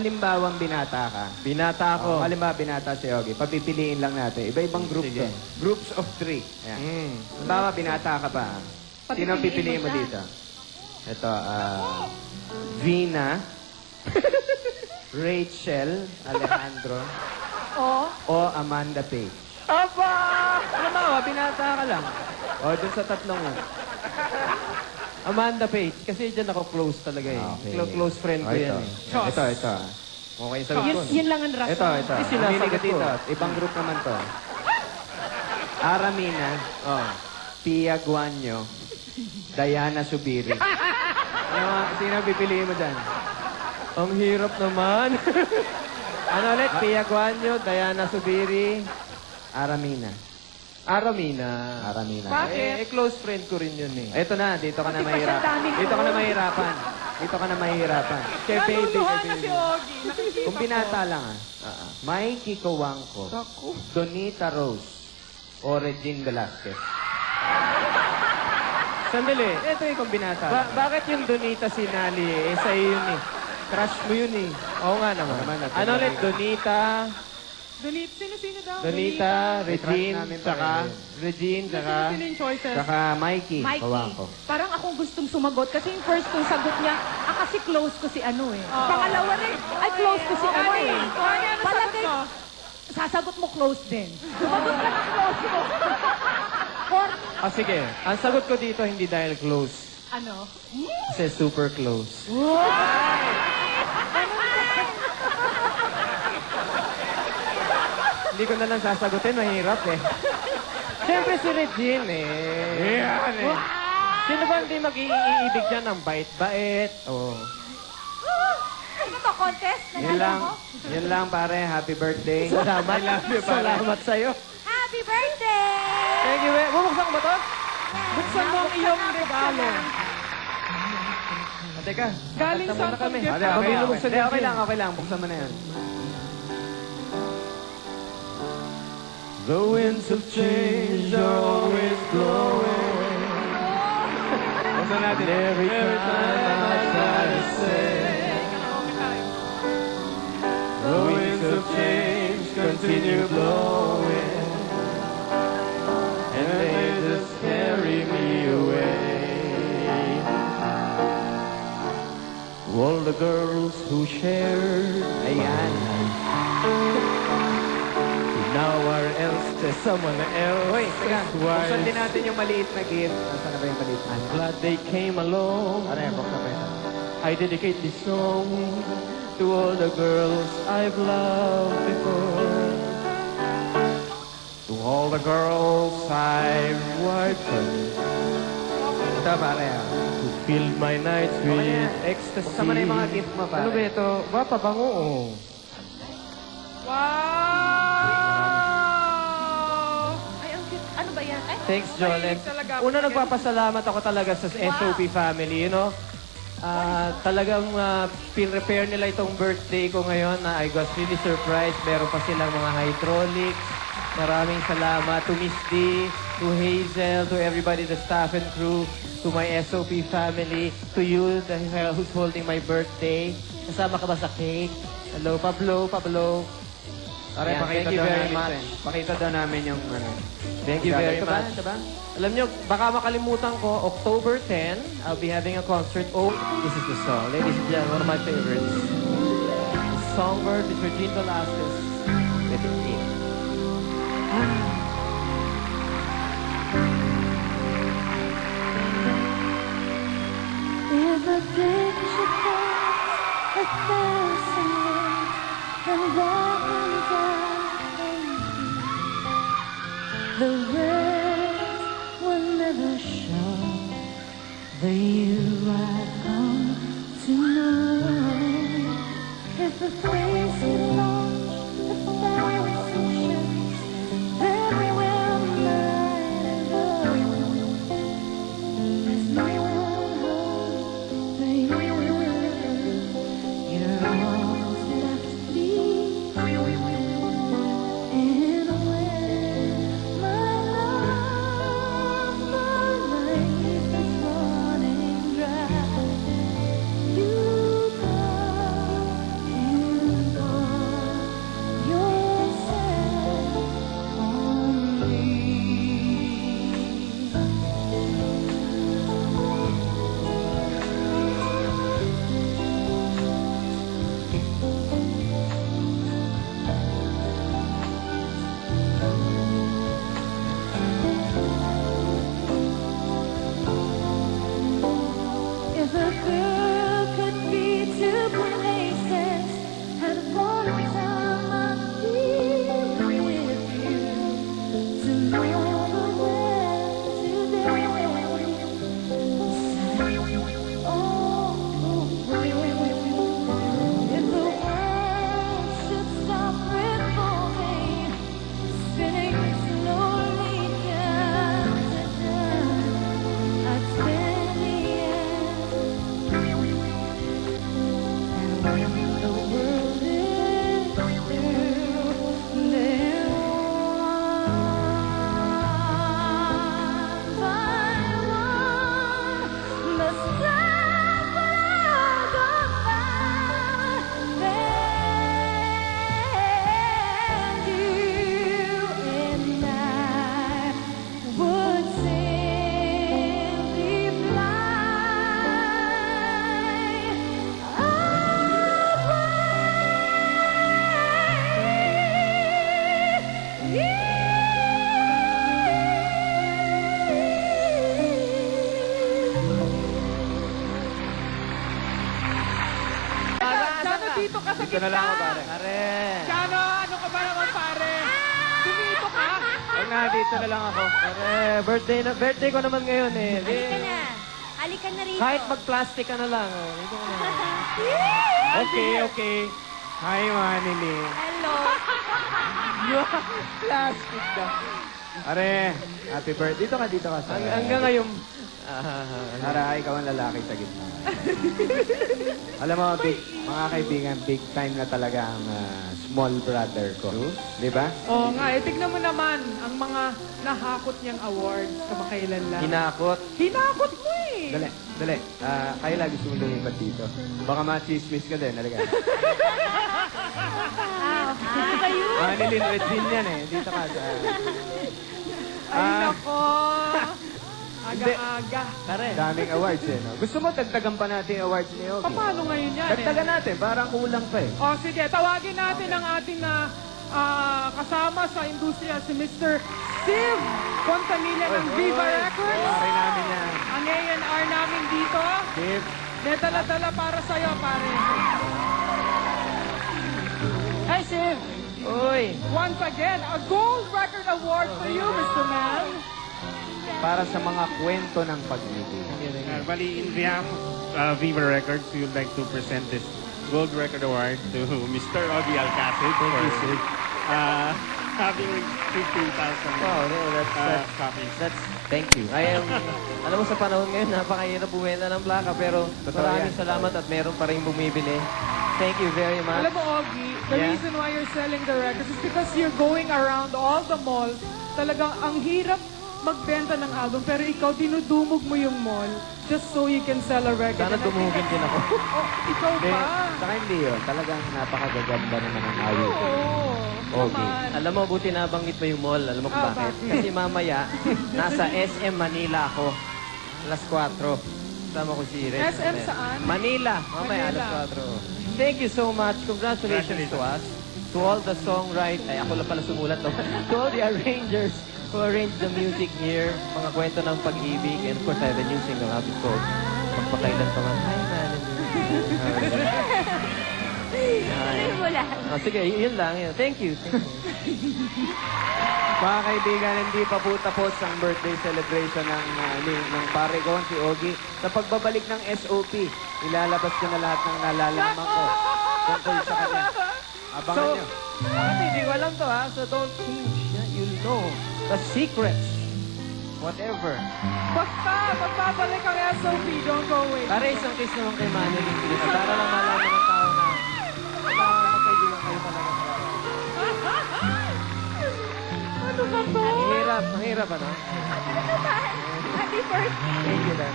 halimbawang binata ka. Binata ako. Halimbawa, binata si Ogie. Papipiliin lang natin. Iba-ibang group Sige. to. Groups of 3. Ayan. Halimbawa, binata ka pa. Sino ang pipiliin mo dito? Ito, Vina, Rachel, Alejandro, o Amanda Page. Aba! Halimbawa, binata ka lang. O, dun sa tatlong yun. Amanda Page. Kasi dyan ako close talaga eh. Okay. Close friend ko yan eh. Ito. Okay, sagot ko. Yun lang ang rason. Ito. Ay, sinasagot Pumili ka ko. dito. Ibang group naman to. Aramina, Pia Guanyo, Diana Subiri. Sino pipiliin mo dyan? Ang hirap naman. Ano ulit? Pia Guanyo, Diana Subiri, Aramina. Aramina. Bakit? Close friend ko rin yun eh. Ito na, dito ka na Pati pa mahirapan. siya daming Dito ka na group. mahirapan. Dito ka na mahirapan. Kay baby, Naluluhan kay na si baby. Ogie. Nakikita Kung binata lang Mikey Coangco, Donita Rose, o Regine Velasquez. Sandali. Ito yung kung binata lang. Bakit yung Donita sinali eh? Sa'yo yun eh. Crush mo yun eh. Oo nga naman. Ano ulit? Donita, Sino daw? Donita, May Regine, crush namin saka pareho Regine, saka... Sino yung choices? Saka Mikey Mikey. Coangco. Parang akong gustong sumagot kasi yung first kong sagot niya, kasi close ko si ano eh. Pangalawa rin, ay close ko si ano eh. Palagay, sasagot mo close din. Sumagot ka ng close mo. Or, Sige. Ang sagot ko dito hindi dahil close. ano? Kasi super close. Hindi ko na lang sasagutin, mahirap eh. Siyempre si Regine eh. Yan eh. Sino ba hindi mag-iibig dyan ng bait-bait? Oh. Ano to, contest? Yun lang pare, happy birthday. Salamat. I love you, pare. Salamat sa'yo. Happy birthday! Thank you. Bubuksan ko ba to? Buksan mo ang iyong regalo. Teka. Galing kanta sa muna kami. gift. Okay lang. Buksan mo na yan. The winds of change are always blowing. Buksan natin. Every time I try to say, the winds of change continue blowing, and they just carry me away. To all the girls who shared Ayan. now are else to someone else. Hoy, teka. Wise. Buksan din natin yung maliit na gift. Nasaan na ba yung maliit na? I'm glad they came along. Pare, buksan mo yun. I dedicate this song to all the girls I've loved before. To all the girls I've worked with, Ito pare. who filled my nights with ecstasy. Buksan mo na yung mga gift mo pare. Ano ba ito? Ba, pabango oh. Ay, ang cute. Ano ba yan? Ay, Thanks, Jolene. Una, nagpapasalamat ako talaga sa SOP family, you know? Talagang prepare nila itong birthday ko ngayon na I was really surprised. Meron pa silang mga hydraulics. Maraming salamat to Miss D, to Hazel, to everybody, the staff and crew, to my SOP family, to you who's holding my birthday. Kasama ka ba sa cake? Hello, Pablo. Pare, Ayan, pakita thank you daw very namin much. ito. Pakita daw namin yung ano. Thank you very Ito ba? much. Ito ba? Alam nyo, baka makalimutan ko, October 10, I'll be having a concert. Oh, this is the song. Ladies and gentlemen, one of my favorites. Songbird with Regine Velasquez. With it. If a picture comes 1,000 ways, and that one's all the rest will never show the you I've come to know. If the place you launched 1,000 ships, then will mine go. There's no one home but you. You're all that's left to be. And when my love for life is running dry, you come Dito ka sa Dito na lang ako, gitna. pare. Pare. Jano, ano ka ba naman, pare? Dito ka. Huwag na, dito na lang ako. Pare, birthday ko naman ngayon eh. Halika na. Halika na rito. Kahit mag-plastic ka na lang. Oh. Dito ka na. Okay. Hi, Manilin. Hello. Plastic ka. Pare, happy birthday. Dito ka. Hanggang ngayon. Para ikaw ang lalaki sa gitna. Alam mo, mga kaibigan, big time na talaga ang small brother ko. Di ba? Oo nga, tignan mo naman ang mga nahakot niyang awards kamakailan lang. Hinakot. Hinakot mo eh. Dali. Kayla, gusto mo lumipat dito. Baka ma-chismis ka din. Halika. Ano ba yun? Manilin Regine yan eh. Dito ka. Ay, nako. Aga-aga. Pare. Daming awards eh. No? Gusto mo, dagdagan pa natin yung awards ni Ogie? Paano ngayon yan? Dagdagan natin. Parang kulang pa eh. O sige, tawagin natin ang ating kasama sa industriya, si Mr. Steve Fontanilla ng Viva Records. Pare namin yan. Ang A&R namin dito. Steve. May dala-dala para sa'yo, pare. Hi, Steve. Uy. Once again, a gold record award for you, Mr. Man. Para sa mga kwento ng pag-ibig. Bali, in behalf of Viva Records, we would like to present this Gold Record Award to Mr. Ogie Alcacid for having 15,000 Wow, copies. thank you. Alam mo sa panahon ngayon, napakahirap bumenta ng plaka, pero maraming salamat at meron pa rin bumibili. Thank you very much. Alam mo, Ogie, the Yeah? reason why you're selling the records is because you're going around all the malls. Talagang ang hirap magbenta ng album, pero ikaw dinudumog mo yung mall just so you can sell a record. Sana And I think dumugin din ako. Oh, ikaw Hindi, pa. saka hindi yun. Talagang napakagaganda naman ang awit. Oo. Ogie. naman. Alam mo, buti nabanggit mo yung mall. Alam mo kung bakit? bakit? Kasi mamaya, nasa SM Manila ako. Alas 4. Tama ko si Red. SM saan? Manila. Mamaya, Manila. alas 4. Thank you so much. Congratulations to us. To all the songwriters. Ay, ako lang pala sumulat. No? To all the arrangers who arranged the music here. Mga kwento ng pag-ibig. And of course, I have a new single out. It's called Magpakailan Pa Man. Hi, man. Tuloy mo lang. Sige, yun lang. Yun. Thank you. Mga kaibigan, hindi pa po tapos ang birthday celebration ng pare ko, si Ogie. Sa pagbabalik ng SOP, ilalabas ko na lahat ng nalalaman ko tungkol sa kanya. Abangan nyo. Hindi ko alam to ha. So don't change. You'll know the secrets. Whatever. Basta, magbabalik ang SOP. Don't go away. Para isang kiss naman kay Manny. Para lang malaman ng tao na magkaibigan kayo talaga. Ano ba to? Ang hirap ano? Happy birthday. Thank you, Dan.